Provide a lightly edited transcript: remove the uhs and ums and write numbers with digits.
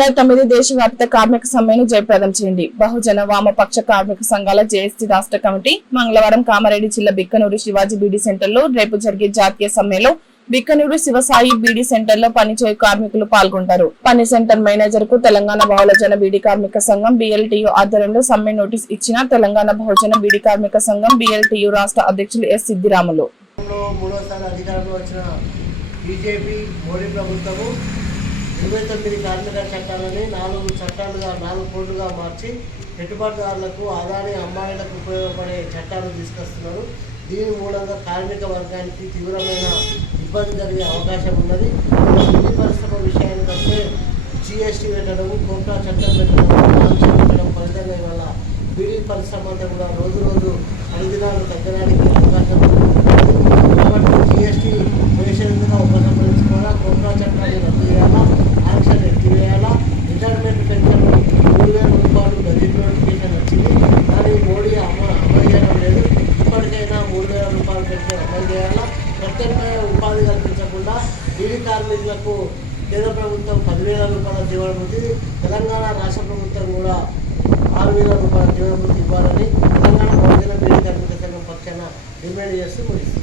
July 9 దేశవ్యాప్త కార్మిక సమ్మెను జయప్రదం చేయండి. బహుజన వామపక్ష కార్మిక సంఘాల జేఏసీ రాష్ట్ర కమిటీ మంగళవారం కామారెడ్డి జిల్లా బిక్కనూరు శివాజీ బీడీ సెంటర్లో రేపు జరిగే జాతీయ సమ్మెలో బిక్కనూరు శివసాయి బీడీ సెంటర్ లో పనిచేయు కార్మికులు పాల్గొంటారు. పని సెంటర్ మేనేజర్ కు తెలంగాణ బహుజన బీడీ కార్మిక సంఘం BLTU ఆధ్వర్యంలో సమ్మె నోటీస్ ఇచ్చిన తెలంగాణ బహుజన బీడీ కార్మిక సంఘం BLTU రాష్ట్ర అధ్యక్షులు ఎస్ సిద్దిరాములు. మూడోసారి అధికారంలో వచ్చిన బీజేపీ మోడీ ప్రభుత్వము 29 కార్మిక చట్టాలని 4 చట్టాలుగా 4 కోడ్లుగా మార్చి పెట్టుబడిదారులకు ఆదాని అమ్మాయిలకు ఉపయోగపడే చట్టాలు తీసుకొస్తున్నారు. దీని మూలంగా కార్మిక వర్గానికి తీవ్రమైన ఇబ్బంది జరిగే అవకాశం ఉన్నది. బీడీ పరిశ్రమ విషయానికి వస్తే GST పెట్టడం, కోటా చట్టం పెట్టడం ఫలితంగా వల్ల బీడీ పరిశ్రమ అంతా కూడా రోజు అనుదినాలు తగ్గడానికి అవకాశం ఉంది. కాబట్టి GST వేసేందుకు ఉపసంహరించుకోవాలా, కోటా చట్టాన్ని రద్దు చేయాలా, ఆంక్షన్ ఎత్తివేయాలా, రిటైర్మెంట్ పెన్షన్ 3,000 రూపాయలు గజెట్ నోటిఫికేషన్ వచ్చింది. కానీ మోడీ అమలు చేయడం లేదు. ఇప్పటికైనా 3,000 రూపాయలు పెన్షన్ అమలు చేయాలా. ప్రత్యేకమైన ఉపాధి కల్పించకుండా బీడీ కార్మికులకు కేంద్ర ప్రభుత్వం 10,000 రూపాయల జీవనభృతి, తెలంగాణ రాష్ట్ర ప్రభుత్వం కూడా 6,000 రూపాయల జీవనభృతి ఇవ్వాలని తెలంగాణ బహుజన బీడీ కార్మిక సంఘం పక్షాన డిమాండ్ చేస్తూ ముగిస్తుంది.